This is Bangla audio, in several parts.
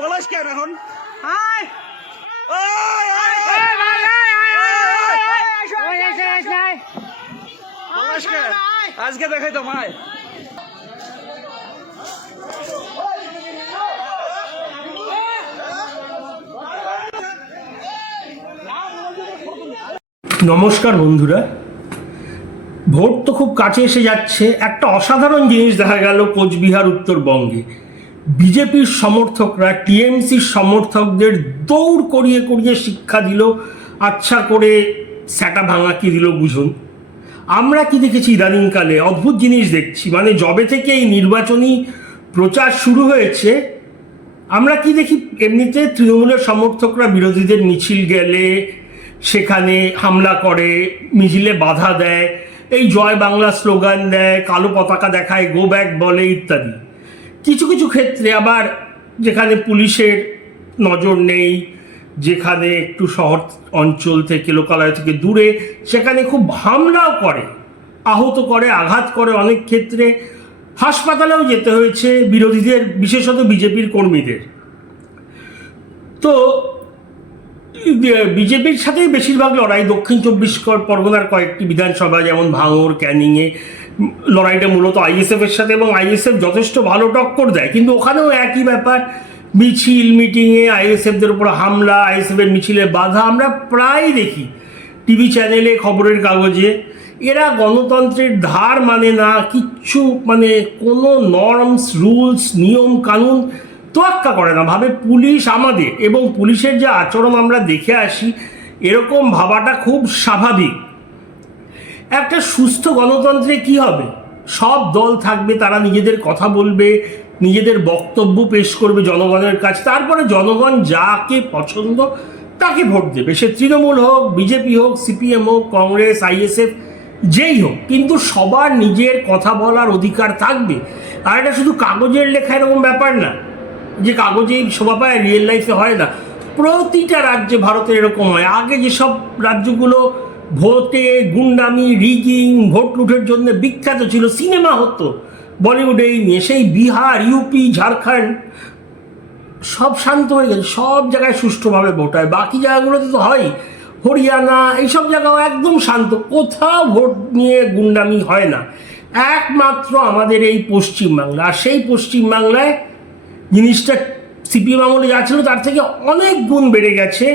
বলাস কেন এখন? আজকে দেখাই তো মায়। নমস্কার বন্ধুরা, ভোট তো খুব কাছে এসে যাচ্ছে। একটা অসাধারণ জিনিস দেখা গেল কোচবিহার উত্তরবঙ্গে। বিজেপির সমর্থকরা টিএমসির সমর্থকদের দৌড় করিয়ে করিয়ে শিক্ষা দিল, আচ্ছা করে স্যাটা ভাঙা কি দিল বুঝুন। আমরা কি দেখেছি ইদানিংকালে? অদ্ভুত জিনিস দেখছি। মানে যবে থেকে এই নির্বাচনী প্রচার শুরু হয়েছে, আমরা কি দেখি, এমনিতে তৃণমূলের সমর্থকরা বিরোধীদের মিছিল গেলে সেখানে হামলা করে, মিছিলে বাধা দেয়, এই জয় বাংলা স্লোগান দেয়, কালো পতাকা দেখায়, গো ব্যাক বলে ইত্যাদি। কিছু কিছু ক্ষেত্রে আবার যেখানে পুলিশের নজর নেই, যেখানে একটু শহর অঞ্চল থেকে, লোকালয় থেকে দূরে, সেখানে খুব হামলাও করে, আহত করে, আঘাত করে। অনেক ক্ষেত্রে হাসপাতালেও যেতে হয়েছে বিরোধীদের, বিশেষত বিজেপির কর্মীদের। তো বিজেপির সাথেই বেশিরভাগ লড়াই। দক্ষিণ চব্বিশ পরগনার কয়েকটি বিধানসভা যেমন ভাঙড়, ক্যানিংয়ে লড়াইটা মূলত আইএসএফের সাথে, এবং আইএসএফ যথেষ্ট ভালো টক্কর দেয়। কিন্তু ওখানেও একই ব্যাপার, মিছিল মিটিংয়ে আইএসএফদের উপর হামলা, আইএসএফের মিছিলে বাধা আমরা প্রায় দেখি টিভি চ্যানেলে, খবরের কাগজে। এরা গণতন্ত্রের ধার মানে না, কিচ্ছু মানে কোনো নর্মস, রুলস, নিয়ম কানুন তোয়াক্কা করে না, ভাবে পুলিশ আমাদের। এবং পুলিশের যে আচরণ আমরা দেখে আসি, এরকম ভাবাটা খুব স্বাভাবিক। একটা সুস্থ গণতন্ত্রে কি হবে? সব দল থাকবে, তারা নিজেদের কথা বলবে, নিজেদের বক্তব্য পেশ করবে জনগণের কাছে, তারপরে জনগণ যাকে পছন্দ তাকে ভোট দেবে। সে তৃণমূল হোক, বিজেপি হোক, সিপিএম হোক, কংগ্রেস, আইএসএফ, যেই হোক। কিন্তু সবার নিজের কথা বলার অধিকার থাকবে। আর এটা শুধু কাগজের লেখা এরকম ব্যাপার না যে কাগজেই শোভা পায়, রিয়েল লাইফে হয় না। প্রতিটা রাজ্যে ভারতের এরকম হয়। আগে যেসব রাজ্যগুলো ভোটে গুন্ডামি, রিগিং, ভোট লুটের জন্য বিখ্যাত ছিল, সিনেমা হতো বলিউডে এই নিয়ে, সেই বিহার, ইউপি, ঝাড়খণ্ড সব শান্ত হয়ে গেছে। সব জায়গায় সুষ্ঠুভাবে ভোট হয়। বাকি জায়গাগুলোতে তো হয়, হরিয়ানা, এইসব জায়গাও একদম শান্ত, কোথাও ভোট নিয়ে গুন্ডামি হয় না। একমাত্র আমাদের এই পশ্চিমবাংলা। আর সেই পশ্চিমবাংলায় জিনিসটা সিপিএম আমলে যা ছিল তার থেকে অনেক গুণ বেড়ে গেছে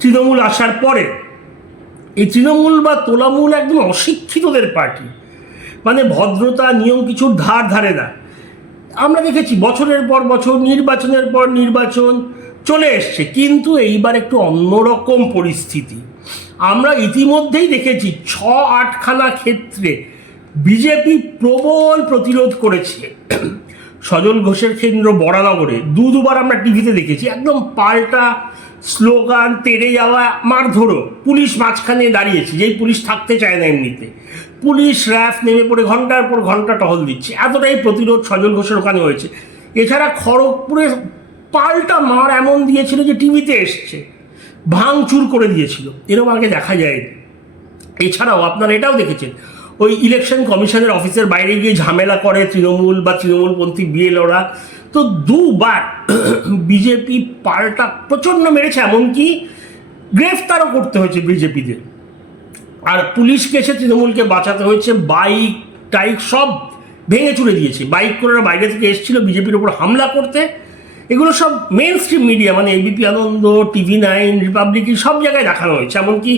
তৃণমূল আসার পরে। এই তৃণমূল বা তোলামূল একদম অশিক্ষিতদের পার্টি। মানে ভদ্রতা, নিয়ম কিছুর ধার ধারে না। আমরা দেখেছি বছরের পর বছর, নির্বাচনের পর নির্বাচন চলে এসছে, কিন্তু এইবার একটু অন্যরকম পরিস্থিতি। আমরা ইতিমধ্যেই দেখেছি 6-8খানা ক্ষেত্রে বিজেপি প্রবল প্রতিরোধ করেছে। সজল ঘোষের কেন্দ্র বরানগরে দুবার আমরা টিভিতে দেখেছি, একদম পাল্টা স্লোগান, তেড়ে যাওয়া, মারধরও। পুলিশ মাঝখানে দাঁড়িয়েছে, যেই পুলিশ থাকতে চায় না এমনিতে। পুলিশ, র্যাফ নেমে পড়ে ঘন্টার পর ঘন্টা টহল দিচ্ছে। এতটাই প্রতিরোধ সজল ঘোষের ওখানে হয়েছে। এছাড়া খড়গপুরে পাল্টা মার এমন দিয়েছিল যে টিভিতে এসছে, ভাঙচুর করে দিয়েছিল, এরকম আগে দেখা যায়নি। এছাড়াও আপনারা এটাও দেখেছেন, ওই ইলেকশন কমিশনের অফিসের বাইরে গিয়ে ঝামেলা করে তৃণমূল বা তৃণমূলপন্থী বিএলওরা। তো দুবার বিজেপি পাল্টা প্রচণ্ড মেরেছে, এমনকি গ্রেফতারও করতে হয়েছে বিজেপিদের। আর পুলিশকে এসে তৃণমূলকে বাঁচাতে হয়েছে। বাইক টাইক সব ভেঙে চুরে দিয়েছে। বাইক করে বাইরে থেকে এসেছিল বিজেপির ওপর হামলা করতে। এগুলো সব মেন স্ট্রিম মিডিয়া, মানে এবিপি আনন্দ, TV9, রিপাবলিক, সব জায়গায় দেখানো হয়েছে। এমনকি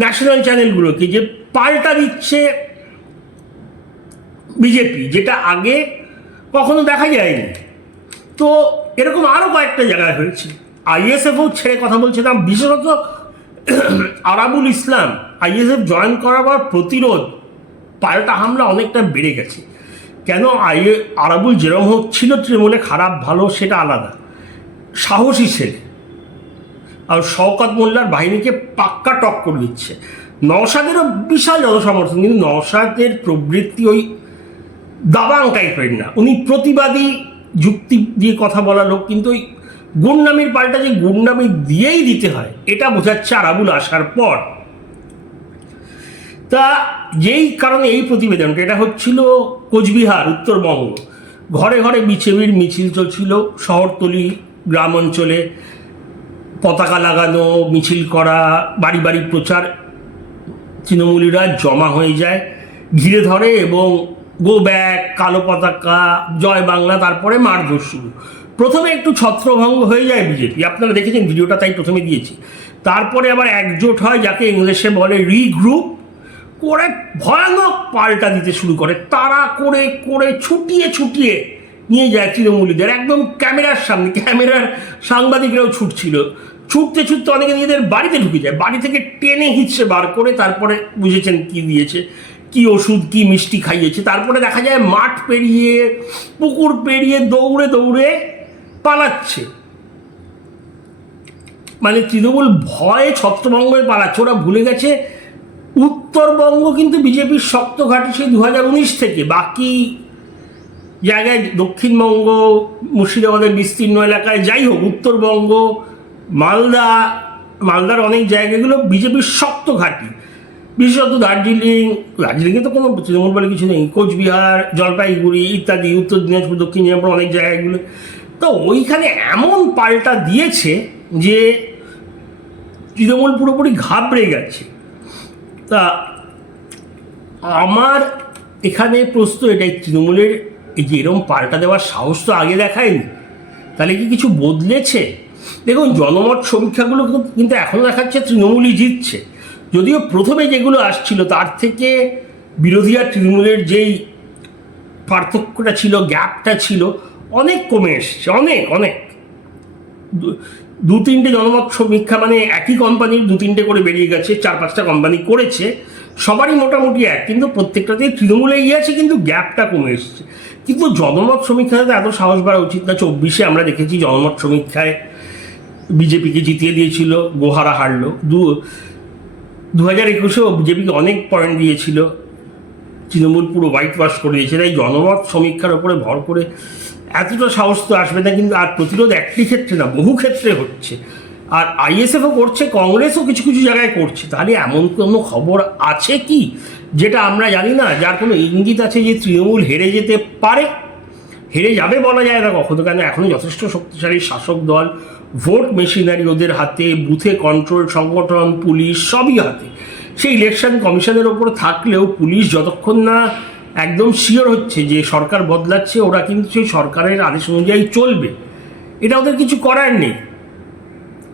ন্যাশনাল চ্যানেলগুলোকে যে পাল্টা দিচ্ছে বিজেপি, যেটা আগে কখনো দেখা যায়নি। তো এরকম আরও কয়েকটা জায়গায় হয়েছে। আইএসএফও ছেড়ে কথা বলছে না, বিশেষত আরাবুল ইসলাম আইএসএফ জয়েন করার পর প্রতিরোধ, পাল্টা হামলা অনেকটা বেড়ে গেছে। কেন? আরাবুল যেরকম হোক ছিল তৃণমূলে, খারাপ ভালো সেটা আলাদা, সাহসী ছেলে, আর শওকত মোল্লার বাহিনীকে পাক্কা টক্কর দিচ্ছে। নওশাদেরও বিশাল জনসমর্থন, কিন্তু নওশাদের প্রবৃত্তি ওই দাবাং টাইপের না, উনি প্রতিবাদী যুক্তি দিয়ে কথা বলা লোক, কিন্তু ওই গুন্ডামির পাল্টা যে গুন্ডামি দিয়েই দিতে হয় এটা বোঝাচ্ছে আরাবুল আসার পর। তা যেই কারণে এই প্রতিবেদনটা, এটা হচ্ছিল কোচবিহার, উত্তরবঙ্গ। ঘরে ঘরে বিজেপির মিছিল চলছিল, শহরতলি গ্রাম অঞ্চলে পতাকা লাগানো, মিছিল করা, বাড়ি বাড়ি প্রচার। তৃণমূলীরা জমা হয়ে যায়, ঘিরে ধরে এবং গো ব্যাক, কালো পতাকা, জয় বাংলা, তারপরে মারধর শুরু। প্রথমে একটু ছত্রভঙ্গ হয়ে যায় বিজেপি, আপনারা দেখেছেন ভিডিওটা, তাই প্রথমে দিয়েছি। তারপরে আবার একজোট হয়, যাকে ইংলিশে বলে রিগ্রুপ করে, ভয়ানক পাল্টা দিতে শুরু করে। তারা করে করে ছুটিয়ে ছুটিয়ে নিয়ে যায় তৃণমূলীদের একদম ক্যামেরার সামনে। ক্যামেরার সাংবাদিকরাও ছুটছিল, ছুটতে ছুটতে অনেকে নিজেদের বাড়িতে ঢুকে যায়, বাড়ি থেকে টেনে হিঁচড়ে বার করে তারপরে বুঝেছেন কি দিয়েছে, কি ওষুধ, কি মিষ্টি খাইয়েছে। তারপরে দেখা যায় মাঠ পেরিয়ে, পুকুর পেরিয়ে দৌড়ে দৌড়ে পালাচ্ছে। মানে তৃণমূল ভয়ে ছত্রভঙ্গে পালাচ্ছে। ওরা ভুলে গেছে উত্তরবঙ্গ কিন্তু বিজেপির শক্ত ঘাঁটি সেই 2019 থেকে। বাকি জায়গায়, দক্ষিণবঙ্গ, মুর্শিদাবাদের বিস্তীর্ণ এলাকায়, যাই হোক, উত্তরবঙ্গ, মালদার অনেক জায়গাগুলো বিজেপির শক্ত ঘাঁটি। বিশেষত দার্জিলিংয়ে তো কোনো তৃণমূল বলে কিছু নেই, কোচবিহার, জলপাইগুড়ি ইত্যাদি, উত্তর দিনাজপুর, দক্ষিণ দিনাজপুর অনেক জায়গাগুলো। তো ওইখানে এমন পাল্টা দিয়েছে যে তৃণমূল পুরোপুরি ঘাবড়ে গেছে। তা আমার এখানে প্রশ্ন এটাই, তৃণমূলের এই যে এরকম পাল্টা দেওয়ার সাহস তো আগে দেখায়নি, তাহলে কি কিছু বদলেছে? দেখুন, জনমত সমীক্ষাগুলো কিন্তু এখন দেখাচ্ছে তৃণমূলই জিতছে। যদিও প্রথমে যেগুলো আসছিল তার থেকে বিরোধী আর তৃণমূলের যেই পার্থক্যটা ছিল, গ্যাপটা ছিল, অনেক কমে এসছে, অনেক অনেক। দু তিনটে জনমত সমীক্ষা, মানে একই কোম্পানির 2-3টে করে বেরিয়ে গেছে, 4-5টা কোম্পানি করেছে, সবারই মোটামুটি এক, কিন্তু প্রত্যেকটাতেই তৃণমূলে এগিয়ে আছে, কিন্তু গ্যাপটা কমে এসছে। কিন্তু জনমত সমীক্ষাতে এত সাহস বাড়া উচিত না। 24-এ আমরা দেখেছি জনমত সমীক্ষায় বিজেপিকে জিতিয়ে দিয়েছিল, গোহারা হারলো। 2021-এও বিজেপিকে অনেক পয়েন্ট দিয়েছিল, তৃণমূল পুরো হোয়াইট ওয়াশ করে দিয়েছে। তাই জনমত সমীক্ষার ওপরে ভর করে এতটা সাহস তো আসবে না। কিন্তু আর প্রতিরোধ একটি ক্ষেত্রে না, বহু ক্ষেত্রে হচ্ছে। আর আইএসএফও করছে, কংগ্রেসও কিছু কিছু জায়গায় করছে। তাহলে এমন কোনো খবর আছে কি যেটা আমরা জানি না, যার কোনো ইঙ্গিত আছে যে তৃণমূল হেরে যেতে পারে? হেরে যাবে বলা যায় না কখনো, কেন এখনও যথেষ্ট শক্তিশালী শাসক দল, ভোট মেশিনারি ওদের হাতে, বুথে কন্ট্রোল, সংগঠন, পুলিশ সবই হাতে। সেই ইলেকশন কমিশনের ওপর থাকলেও পুলিশ যতক্ষণ না একদম শিওর হচ্ছে যে সরকার বদলাচ্ছে, ওরা কিন্তু সেই সরকারের আদেশ অনুযায়ী চলবে। এটা ওদের কিছু করার নেই।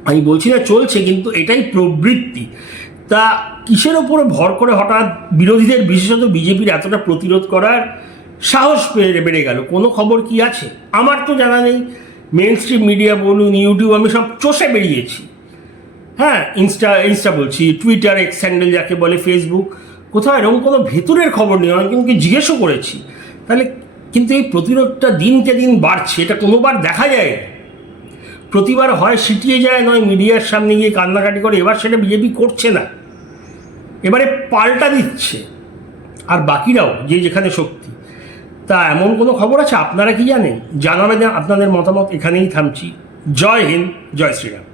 আমি বলছি না চলছে, কিন্তু এটাই প্রবৃত্তি। তা কিসের ওপরে ভর করে হঠাৎ বিরোধীদের, বিশেষত বিজেপির এতটা প্রতিরোধ করার সাহস বেড়ে গেল? কোনো খবর কি আছে? আমার তো জানা নেই। মেন স্ট্রিম মিডিয়া বলুন, ইউটিউব, আমি সব চষে বেরিয়েছি। হ্যাঁ, ইনস্টা বলছি, টুইটার, এক্স হ্যান্ডেল যাকে বলে, ফেসবুক, কোথাও এরকম কোনো ভেতরের খবর নেই। অনেকজনকে জিজ্ঞেসও করেছি। তাহলে কিন্তু এই প্রতিরোধটা দিনকে দিন বাড়ছে, এটা কোনোবার দেখা যায় না। প্রতিবার হয় সিটিয়ে যায়, নয় মিডিয়ার সামনে গিয়ে কান্নাকাটি করে। এবার সেটা বিজেপি করছে না, এবারে পাল্টা দিচ্ছে। আর বাকিরাও যে যেখানে শক্তি। তা এমন কোনো খবর আছে? আপনারা কি জানেন? জানাবেন আপনাদের মতামত। এখানেই থামছি। জয় হিন্দ, জয় শ্রীরাম।